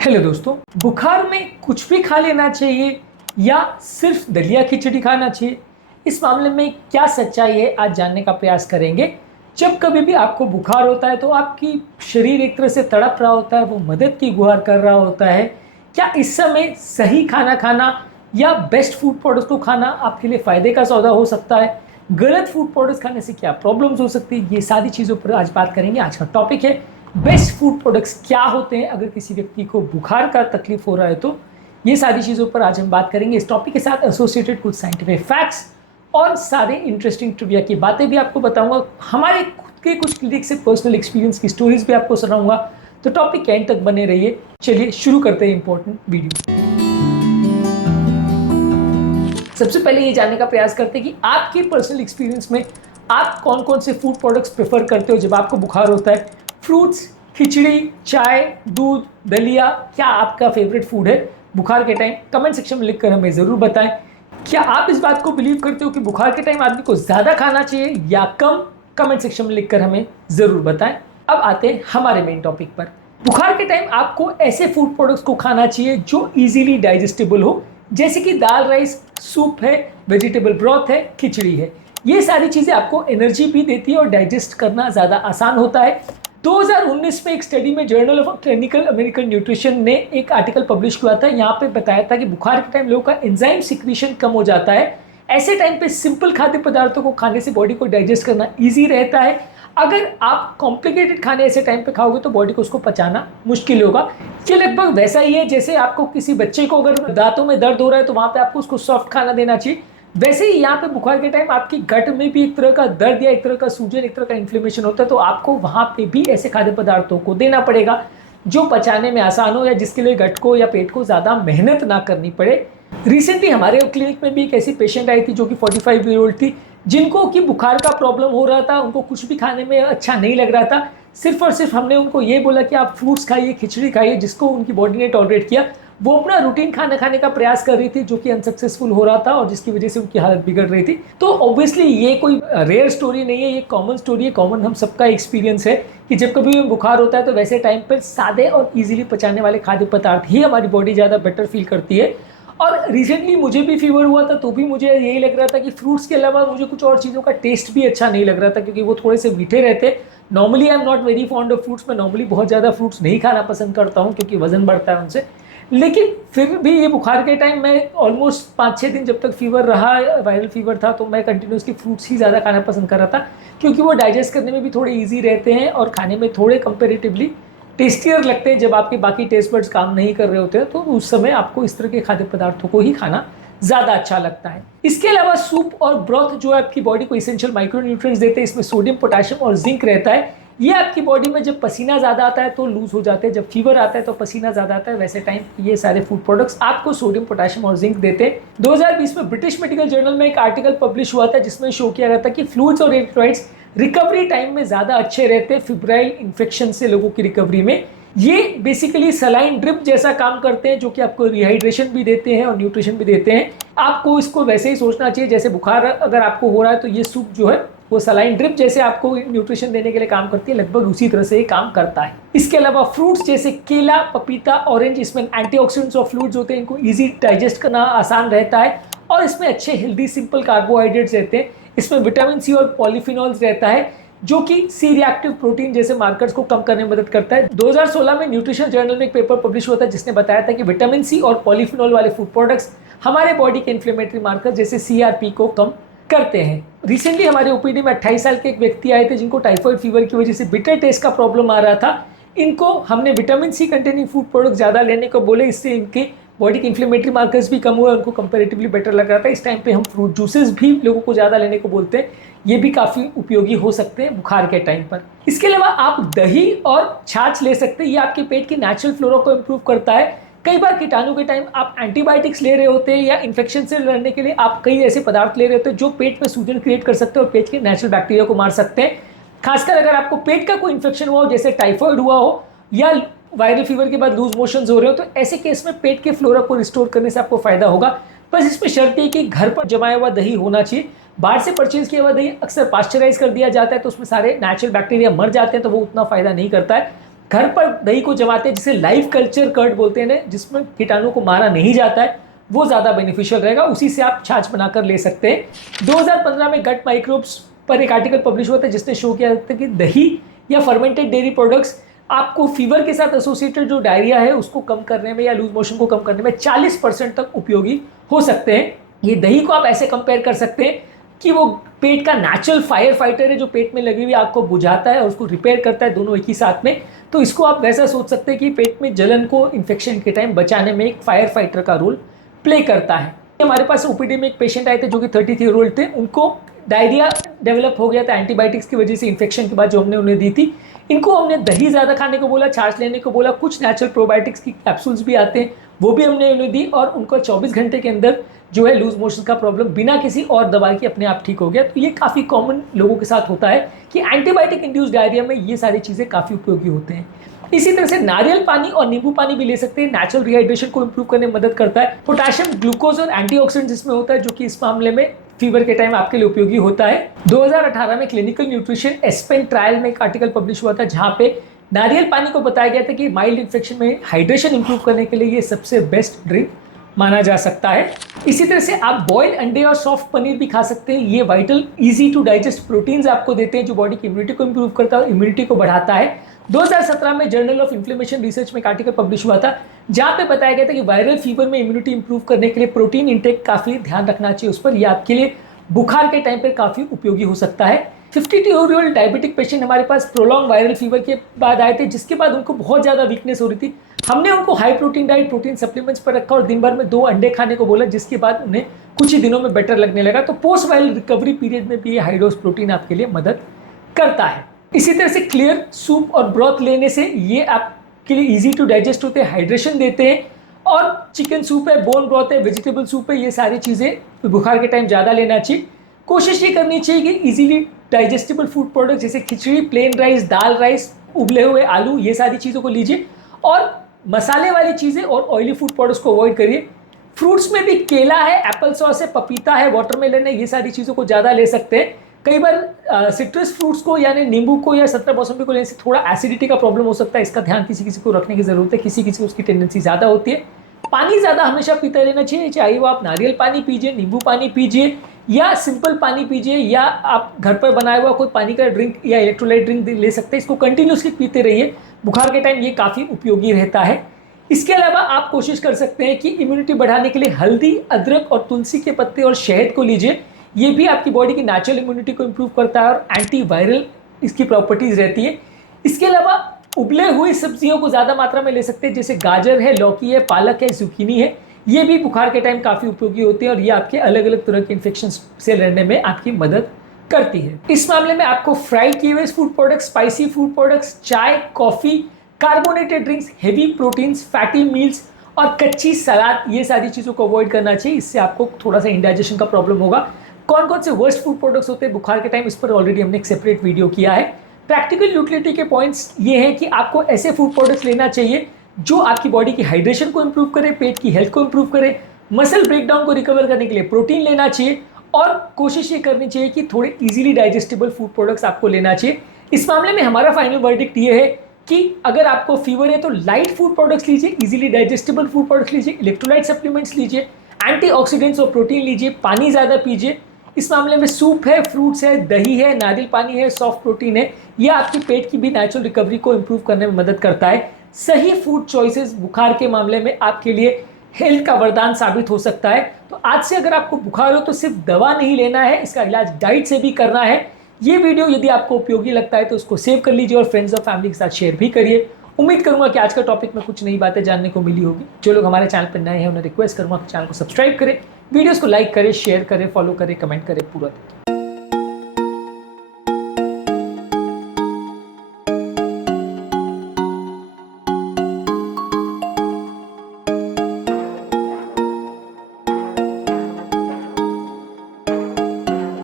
Hello दोस्तों, बुखार में कुछ भी खा लेना चाहिए या सिर्फ दलिया खिचड़ी खाना चाहिए? इस मामले में क्या सच्चाई है, आज जानने का प्रयास करेंगे। जब कभी भी आपको बुखार होता है तो आपकी शरीर एक तरह से तड़प रहा होता है, वो मदद की गुहार कर रहा होता है। क्या इस समय सही खाना खाना या बेस्ट फूड प्रोडक्ट्स को खाना आपके लिए फ़ायदे का सौदा हो सकता है? गलत फूड प्रोडक्ट्स खाने से क्या प्रॉब्लम्स हो सकती है? ये सारी चीज़ों पर आज बात करेंगे। आज का टॉपिक है बेस्ट फूड प्रोडक्ट्स क्या होते हैं अगर किसी व्यक्ति को बुखार का तकलीफ हो रहा है तो। ये सारी चीज़ों पर आज हम बात करेंगे। इस टॉपिक के साथ एसोसिएटेड कुछ साइंटिफिक फैक्ट्स और सारे इंटरेस्टिंग ट्रिविया की बातें भी आपको बताऊंगा। हमारे खुद के कुछ क्लिनिक से पर्सनल एक्सपीरियंस की स्टोरीज भी आपको सुनाऊंगा। तो टॉपिक के एंड तक बने रहिए। चलिए शुरू करते हैं इंपॉर्टेंट वीडियो। सबसे पहले ये जानने का प्रयास करते हैं कि आपके पर्सनल एक्सपीरियंस में आप कौन कौन से फूड प्रोडक्ट्स प्रेफर करते हो जब आपको बुखार होता है। फ्रूट्स, खिचड़ी, चाय, दूध, दलिया, क्या आपका फेवरेट फूड है बुखार के टाइम? कमेंट सेक्शन में लिखकर हमें ज़रूर बताएं। क्या आप इस बात को बिलीव करते हो कि बुखार के टाइम आदमी को ज़्यादा खाना चाहिए या कम? कमेंट सेक्शन में लिखकर हमें ज़रूर बताएं। अब आते हैं हमारे मेन टॉपिक पर। बुखार के टाइम आपको ऐसे फूड प्रोडक्ट्स को खाना चाहिए जो ईजिली डाइजेस्टेबल हो, जैसे कि दाल, राइस, सूप है, वेजिटेबल ब्रॉथ है, खिचड़ी है। ये सारी चीज़ें आपको एनर्जी भी देती है और डाइजेस्ट करना ज़्यादा आसान होता है। 2019 में एक स्टडी में journal of clinical American nutrition ने एक आर्टिकल पब्लिश किया था। यहाँ पे बताया था कि बुखार के टाइम लोगों का एंजाइम सिक्रीशन कम हो जाता है। ऐसे टाइम पे सिंपल खाद्य पदार्थों को खाने से बॉडी को डाइजेस्ट करना ईजी रहता है। अगर आप कॉम्प्लिकेटेड खाने ऐसे टाइम पे खाओगे तो बॉडी को उसको पचाना मुश्किल होगा। ये लगभग वैसा ही है जैसे आपको किसी बच्चे को अगर दांतों में दर्द हो रहा है तो वहाँ पे आपको उसको सॉफ्ट खाना देना चाहिए। वैसे ही यहाँ पे बुखार के टाइम आपकी गट में भी एक तरह का दर्द या एक तरह का सूजन, एक तरह का इन्फ्लेमेशन होता है, तो आपको वहाँ पे भी ऐसे खाद्य पदार्थों को देना पड़ेगा जो पचाने में आसान हो या जिसके लिए गट को या पेट को ज़्यादा मेहनत ना करनी पड़े। रिसेंटली हमारे क्लिनिक में भी एक ऐसी पेशेंट आई थी जो कि 45 ईयर ओल्ड थी, जिनको कि बुखार का प्रॉब्लम हो रहा था। उनको कुछ भी खाने में अच्छा नहीं लग रहा था। सिर्फ और सिर्फ हमने उनको ये बोला कि आप फ्रूट्स खाइए, खिचड़ी खाइए, जिसको उनकी बॉडी ने टॉलरेट किया। वो अपना रूटीन खाना खाने का प्रयास कर रही थी जो कि अनसक्सेसफुल हो रहा था और जिसकी वजह से उनकी हालत बिगड़ रही थी। तो ऑब्वियसली ये कोई रेयर स्टोरी नहीं है, ये कॉमन स्टोरी है। कॉमन हम सबका एक्सपीरियंस है कि जब कभी भी बुखार होता है तो वैसे टाइम पर सादे और इजीली पचाने वाले खाद्य पदार्थ ही हमारी बॉडी ज़्यादा बेटर फील करती है। और रिसेंटली मुझे भी फीवर हुआ था तो भी मुझे यही लग रहा था कि फ्रूट्स के अलावा मुझे कुछ और चीज़ों का टेस्ट भी अच्छा नहीं लग रहा था क्योंकि वो थोड़े से मीठे रहते। Normally I am not very fond of fruits. मैं नॉर्मली बहुत ज़्यादा फ्रूट्स नहीं खाना पसंद करता हूँ क्योंकि वजन बढ़ता है उनसे। लेकिन फिर भी ये बुखार के टाइम मैं ऑलमोस्ट 5-6 दिन जब तक फीवर रहा, वायरल फीवर था, तो मैं कंटिन्यूसली फ्रूट्स ही ज़्यादा खाना पसंद कर रहा था क्योंकि वो डाइजेस्ट करने में भी थोड़े ईजी रहते हैं और खाने में थोड़े कंपेरेटिवली टेस्टियर लगते हैं। जब आपके बाकी टेस्ट बड्स काम नहीं कर रहे होते हैं तो उस समय आपको इस तरह के खाद्य पदार्थों को ही खाना ज़्यादा अच्छा लगता है। इसके अलावा सूप और ब्रॉथ जो आपकी बॉडी को इसेंशियल माइक्रोन्यूट्रिएंट्स देते हैं, इसमें सोडियम, पोटेशियम और जिंक रहता है। ये आपकी बॉडी में जब पसीना ज़्यादा आता है तो लूज हो जाते हैं, जब फीवर आता है तो पसीना ज़्यादा आता है। वैसे टाइम ये सारे फूड प्रोडक्ट्स आपको सोडियम, पोटेशियम और जिंक देते हैं। 2020 में ब्रिटिश मेडिकल जर्नल में एक आर्टिकल पब्लिश हुआ था जिसमें शो किया गया था कि फ्लूइड्स और इलेक्ट्रोलाइट्स रिकवरी टाइम में ज़्यादा अच्छे रहते हैं फिब्राइल इन्फेक्शन से लोगों की रिकवरी में। ये बेसिकली सलाइन ड्रिप जैसा काम करते हैं जो कि आपको रिहाइड्रेशन भी देते हैं और न्यूट्रिशन भी देते हैं। आपको इसको वैसे ही सोचना चाहिए जैसे बुखार अगर आपको हो रहा है तो ये सूप जो है वो सलाइन ड्रिप जैसे आपको न्यूट्रिशन देने के लिए काम करती है, लगभग उसी तरह से ही काम करता है। इसके अलावा फ्रूट्स जैसे केला, पपीता, ऑरेंज, इसमें एंटीऑक्सीडेंट्स और फ्लूइड्स होते हैं, इनको इजी डाइजेस्ट करना आसान रहता है और इसमें अच्छे हेल्दी सिंपल कार्बोहाइड्रेट्स रहते हैं। इसमें विटामिन सी और पॉलीफिनॉल्स रहता है जो कि सी रिएक्टिव प्रोटीन जैसे मार्कर्स को कम करने में मदद करता है। 2016 में न्यूट्रिशन जर्नल में एक पेपर पब्लिश हुआ था जिसने बताया था कि विटामिन सी और पॉलीफिनॉल वाले फूड प्रोडक्ट्स हमारे बॉडी के इन्फ्लेमेटरी मार्कर्स जैसे सीआरपी को कम करते हैं। रिसेंटली हमारे ओपीडी में 28 साल के एक व्यक्ति आए थे जिनको टाइफाइड फीवर की वजह से बिटर टेस्ट का प्रॉब्लम आ रहा था। इनको हमने vitamin C containing food product ज़्यादा लेने को बोले, इससे इनके बॉडी के इन्फ्लेमेटरी मार्कर्स भी कम हुए, उनको कंपैरेटिवली बेटर लग रहा था। इस टाइम पे हम फ्रूट जूसेस भी लोगों को ज़्यादा लेने को बोलते हैं, ये भी काफ़ी उपयोगी हो सकते हैं बुखार के टाइम पर। इसके अलावा आप दही और छाछ ले सकते हैं, ये आपके पेट की नेचुरल फ्लोरा को इम्प्रूव करता है। कई बार कीटाणु के टाइम आप एंटीबायोटिक्स ले रहे होते हैं या इन्फेक्शन से लड़ने के लिए आप कई ऐसे पदार्थ ले रहे होते हैं जो पेट में सूजन क्रिएट कर सकते हैं और पेट के नेचुरल बैक्टीरिया को मार सकते हैं। खासकर अगर आपको पेट का कोई इन्फेक्शन हुआ हो, जैसे टाइफाइड हुआ हो या वायरल फीवर के बाद लूज मोशंस हो रहे हो, तो ऐसे केस में पेट के फ्लोरा को रिस्टोर करने से आपको फायदा होगा। बस इसमें शर्त है कि घर पर जमाया हुआ दही होना चाहिए। बाहर से परचेज किया हुआ दही अक्सर पास्चराइज कर दिया जाता है तो उसमें सारे नेचुरल बैक्टीरिया मर जाते हैं, तो वो उतना फायदा नहीं करता है। घर पर दही को जमाते हैं, जिसे लाइव कल्चर कर्ड बोलते हैं ना, जिसमें कीटाणु को मारा नहीं जाता है, वो ज़्यादा बेनिफिशियल रहेगा। उसी से आप छाछ बनाकर ले सकते हैं। 2015 में गट माइक्रोब्स पर एक आर्टिकल पब्लिश हुआ था जिसने शो किया था कि दही या फर्मेंटेड डेयरी प्रोडक्ट्स आपको फीवर के साथ एसोसिएटेड जो डायरिया है उसको कम करने में या लूज मोशन को कम करने में 40% तक उपयोगी हो सकते हैं। ये दही को आप ऐसे कंपेयर कर सकते हैं कि वो पेट का नेचुरल फायर फाइटर है, जो पेट में लगी हुई आग को बुझाता है और उसको रिपेयर करता है, दोनों एक ही साथ में। तो इसको आप वैसा सोच सकते हैं कि पेट में जलन को इन्फेक्शन के टाइम बचाने में एक फायर फाइटर का रोल प्ले करता है। हमारे पास ओपीडी में एक पेशेंट आए थे जो कि 33 ईयर ओल्ड थे। उनको डायरिया डेवलप हो गया था एंटीबायोटिक्स की वजह से, इन्फेक्शन के बाद जो हमने उन्हें दी थी। इनको हमने दही ज़्यादा खाने को बोला, छाछ लेने को बोला, कुछ नेचुरल प्रोबायोटिक्स की कैप्सूल्स भी आते हैं वो भी हमने उन्हें दी, और उनको 24 घंटे के अंदर जो है लूज मोशन का प्रॉब्लम बिना किसी और दवाई के अपने आप ठीक हो गया। तो ये काफ़ी कॉमन लोगों के साथ होता है कि एंटीबायोटिक इंड्यूस्ड डायरिया में ये सारी चीज़ें काफ़ी उपयोगी होते हैं। इसी तरह से नारियल पानी और नींबू पानी भी ले सकते हैं, नेचुरल रिहाइड्रेशन को इंप्रूव करने में मदद करता है। पोटेशियम, ग्लूकोज और एंटीऑक्सीडेंट इसमें होता है, जो कि इस मामले में फीवर के टाइम आपके लिए उपयोगी होता है। 2018 में क्लिनिकल न्यूट्रिशन एस्पेन ट्रायल में एक आर्टिकल पब्लिश हुआ था जहां पे नारियल पानी को बताया गया था कि माइल्ड इन्फेक्शन में हाइड्रेशन इंप्रूव करने के लिए ये सबसे बेस्ट ड्रिंक माना जा सकता है। इसी तरह से आप बॉइल्ड अंडे और सॉफ्ट पनीर भी खा सकते हैं। ये vital easy to digest proteins आपको देते हैं जो बॉडी की इम्यूनिटी को इंप्रूव करता है और इम्यूनिटी को बढ़ाता है। 2017 में जर्नल ऑफ इन्फ्लेमेशन रिसर्च में एक आर्टिकल पब्लिश हुआ था जहां पे बताया गया था कि वायरल फीवर में इम्यूनिटी इंप्रूव करने के लिए प्रोटीन इंटेक काफ़ी ध्यान रखना चाहिए उस पर। यह आपके लिए बुखार के टाइम पर काफ़ी उपयोगी हो सकता है। 52 ईयर ओल्ड डायबिटिक पेशेंट हमारे पास प्रोलॉन्ग वायरल फीवर के बाद आए थे, जिसके बाद उनको बहुत ज़्यादा वीकनेस हो रही थी। हमने उनको high protein diet, protein supplements पर रखा और दिन भर में 2 अंडे खाने को बोला, जिसके बाद उन्हें कुछ ही दिनों में बेटर लगने लगा। तो पोस्ट वायरल रिकवरी पीरियड में भी ये हाई डोज प्रोटीन आपके लिए मदद करता है। इसी तरह से क्लियर सूप और ब्रॉथ लेने से ये आपके लिए इजी टू डाइजेस्ट होते हैं, हाइड्रेशन देते हैं। और चिकन सूप है, बोन ब्रॉथ है, वेजिटेबल सूप है, ये सारी चीज़ें बुखार के टाइम ज़्यादा लेना चाहिए। कोशिश ये करनी चाहिए कि इजीली डाइजेस्टेबल फूड प्रोडक्ट जैसे खिचड़ी, प्लेन राइस, दाल राइस, उबले हुए आलू, ये सारी चीज़ों को लीजिए और मसाले वाली चीज़ें और ऑयली फूड प्रोडक्ट्स को अवॉइड करिए। फ्रूट्स में भी केला है, एप्पल सॉस है, पपीता है, वाटरमेलन है, ये सारी चीज़ों को ज़्यादा ले सकते हैं। कई बार सिट्रस फ्रूट्स को यानी नींबू को या संतरा मौसम्बी को लेने से थोड़ा एसिडिटी का प्रॉब्लम हो सकता है। इसका ध्यान किसी किसी को रखने की ज़रूरत है, किसी किसी को उसकी टेंडेंसी ज़्यादा होती है। पानी ज़्यादा हमेशा पीते रहना चाहिए, चाहे वो आप नारियल पानी पीजिए, नींबू पानी पीजिए या सिंपल पानी पीजिए, या आप घर पर बनाया हुआ कोई पानी का ड्रिंक या इलेक्ट्रोलाइट ड्रिंक ले सकते हैं। इसको कंटिन्यूसली पीते रहिए, बुखार के टाइम ये काफ़ी उपयोगी रहता है। इसके अलावा आप कोशिश कर सकते हैं कि इम्यूनिटी बढ़ाने के लिए हल्दी, अदरक और तुलसी के पत्ते और शहद को लीजिए। ये भी आपकी बॉडी की नेचुरल इम्यूनिटी को इंप्रूव करता है और एंटीवायरल इसकी प्रॉपर्टीज़ रहती है। इसके अलावा उबले हुई सब्जियों को ज़्यादा मात्रा में ले सकते हैं, जैसे गाजर है, लौकी है, पालक है, जुकीनी है। ये भी बुखार के टाइम काफ़ी उपयोगी होती है और ये आपके अलग अलग तरह के इन्फेक्शन से लड़ने में आपकी मदद करती है। इस मामले में आपको फ्राई किए हुए food products, spicy food products, चाय, coffee, carbonated drinks, heavy proteins, fatty meals और कच्ची सलाद, ये सारी चीज़ों को अवॉइड करना चाहिए। इससे आपको थोड़ा सा इंडाइजेशन का प्रॉब्लम होगा। कौन कौन से वर्स्ट फूड प्रोडक्ट्स होते हैं बुखार के टाइम, इस पर ऑलरेडी हमने एक सेपरेट वीडियो किया है। प्रैक्टिकल यूटिलिटी के पॉइंट्स ये हैं कि आपको ऐसे फूड प्रोडक्ट्स लेना चाहिए जो आपकी बॉडी की हाइड्रेशन को इंप्रूव करे, पेट की हेल्थ को इंप्रूव करे, मसल ब्रेकडाउन को रिकवर करने के लिए प्रोटीन लेना चाहिए और कोशिश ये करनी चाहिए कि थोड़े इजीली डाइजेस्टेबल फूड प्रोडक्ट्स आपको लेना चाहिए। इस मामले में हमारा फाइनल वर्डिक्ट ये है कि अगर आपको फीवर है तो लाइट फूड प्रोडक्ट्स लीजिए, इजीली डाइजेस्टेबल फूड प्रोडक्ट्स लीजिए, इलेक्ट्रोलाइट सप्लीमेंट्स लीजिए, एंटीऑक्सीडेंट्स और प्रोटीन लीजिए, पानी ज़्यादा पीजिए। इस मामले में सूप है, फ्रूट्स है, दही है, नारियल पानी है, सॉफ्ट प्रोटीन है, यह आपकी पेट की भी नेचुरल रिकवरी को इंप्रूव करने में मदद करता है। सही फूड चॉइसेस बुखार के मामले में आपके लिए हेल्थ का वरदान साबित हो सकता है। तो आज से अगर आपको बुखार हो तो सिर्फ दवा नहीं लेना है, इसका इलाज डाइट से भी करना है। ये वीडियो यदि आपको उपयोगी लगता है तो उसको सेव कर लीजिए और फ्रेंड्स और फैमिली के साथ शेयर भी करिए। उम्मीद करूंगा कि आज का टॉपिक में कुछ नई बातें जानने को मिली होगी। जो लोग हमारे चैनल पर नए हैं उन्हें रिक्वेस्ट करूंगा कि चैनल को सब्सक्राइब करें, वीडियोस को लाइक करें, शेयर करें, फॉलो करें, कमेंट करें, पूरा